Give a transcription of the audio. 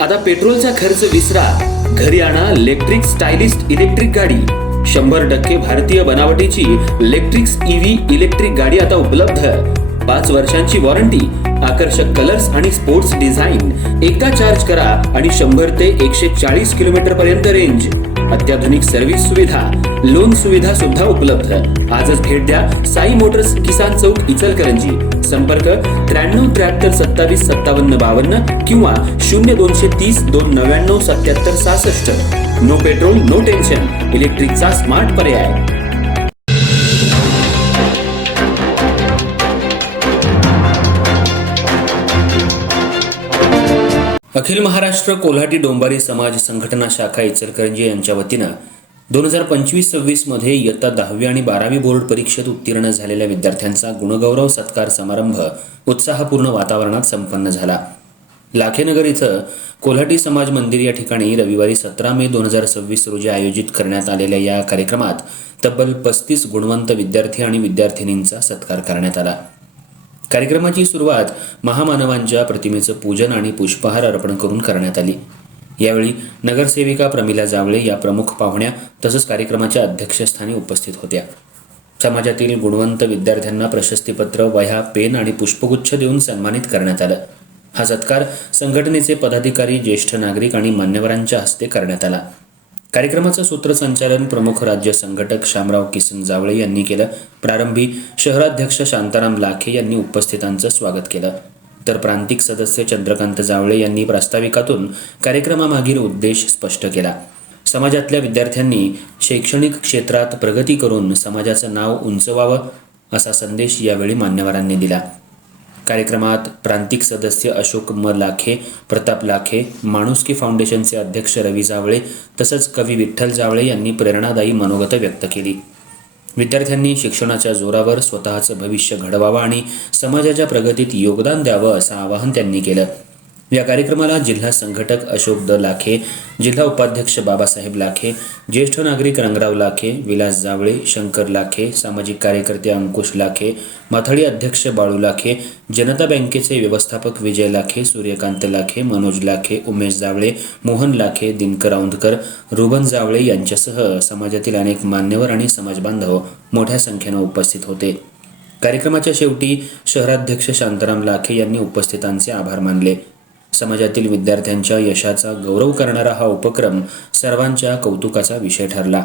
आता पेट्रोलचा खर्च विसरा, घरी आणा इलेक्ट्रिक स्टायलिस्ट इलेक्ट्रिक गाडी। 100% भारतीय बनावटीची इलेक्ट्रिक्स ईव्ही इलेक्ट्रिक गाडी आता उपलब्ध। 5 वर्षांची वॉरंटी, आकर्षक कलर्स आणि स्पोर्ट्स डिझाइन। एकदा चार्ज करा आणि 100 ते 140 किलोमीटर पर्यंत रेंज। अत्याधुनिक सर्व्हिस सुविधा, लोन सुविधा सुद्धा उपलब्ध। आजच भेट द्या साई मोटर्स, किसान चौक, इचलकरंजी। संपर्क 93 73 27 57 52 किंवा 0230 299 77 66। नो पेट्रोल नो टेन्शन, इलेक्ट्रिकचा स्मार्ट पर्याय। अखिल महाराष्ट्र कोल्हाटी डोंबारी समाज संघटना शाखा इचलकरंजी यांच्या वतीनं 2025-26 मध्ये इयत्ता 10वी आणि 12वी बोर्ड परीक्षेत उत्तीर्ण झालेल्या विद्यार्थ्यांचा गुणगौरव सत्कार समारंभ उत्साहपूर्ण वातावरणात संपन्न झाला। लाखेनगर इथं कोल्हाटी समाज मंदिर या ठिकाणी रविवारी 17 मे 2026 रोजी आयोजित करण्यात आलेल्या या कार्यक्रमात तब्बल 35 गुणवंत विद्यार्थी आणि विद्यार्थिनींचा सत्कार करण्यात आला। कार्यक्रमाची सुरुवात महामानवांच्या प्रतिमेचं पूजन आणि पुष्पहार अर्पण करून करण्यात आली। यावेळी नगरसेविका प्रमिला जावळे या प्रमुख पाहुण्या तसंच कार्यक्रमाच्या अध्यक्षस्थानी उपस्थित होत्या। समाजातील गुणवंत विद्यार्थ्यांना प्रशस्तीपत्र, वह्या, पेन आणि पुष्पगुच्छ देऊन सन्मानित करण्यात आलं। हा सत्कार संघटनेचे पदाधिकारी, ज्येष्ठ नागरिक आणि मान्यवरांच्या हस्ते करण्यात आला। कार्यक्रमाचं सूत्रसंचालन प्रमुख राज्य संघटक शामराव किसन जावळे यांनी केलं। प्रारंभी शहराध्यक्ष शांताराम लाखे यांनी उपस्थितांचं स्वागत केलं, तर प्रांतिक सदस्य चंद्रकांत जावळे यांनी प्रास्ताविकातून कार्यक्रमामागील उद्देश स्पष्ट केला। समाजातल्या विद्यार्थ्यांनी शैक्षणिक क्षेत्रात प्रगती करून समाजाचं नाव उंचवावं असा संदेश यावेळी मान्यवरांनी दिला। कार्यक्रमात प्रांतिक सदस्य अशोक म लाखे, प्रताप लाखे, माणुसकी फाउंडेशनचे अध्यक्ष रवी जावळे तसंच कवी विठ्ठल जावळे यांनी प्रेरणादायी मनोगत व्यक्त केली। विद्यार्थ्यांनी शिक्षणाच्या जोरावर स्वतःचं भविष्य घडवावं आणि समाजाच्या प्रगतीत योगदान द्यावं असं आवाहन त्यांनी केलं। या कार्यक्रमाला जिल्हा संघटक अशोक द लाखे, जिल्हा उपाध्यक्ष बाबासाहेब लाखे, ज्येष्ठ नागरिक रंगराव लाखे, विलास जावळे, शंकर लाखे, सामाजिक कार्यकर्ते अंकुश लाखे, माथाडी अध्यक्ष बाळू लाखे, जनता बँकेचे व्यवस्थापक विजय लाखे, सूर्यकांत लाखे, मनोज लाखे, उमेश जावळे, मोहन लाखे, दिनकर औंधकर, रुबन जावळे यांच्यासह समाजातील अनेक मान्यवर आणि समाजबांधव मोठ्या संख्येनं उपस्थित होते। कार्यक्रमाच्या शेवटी शहराध्यक्ष शांताराम लाखे यांनी उपस्थितांचे आभार मानले। समाजातील विद्यार्थ्यांच्या यशाचा गौरव करणारा हा उपक्रम सर्वांच्या कौतुकाचा विषय ठरला।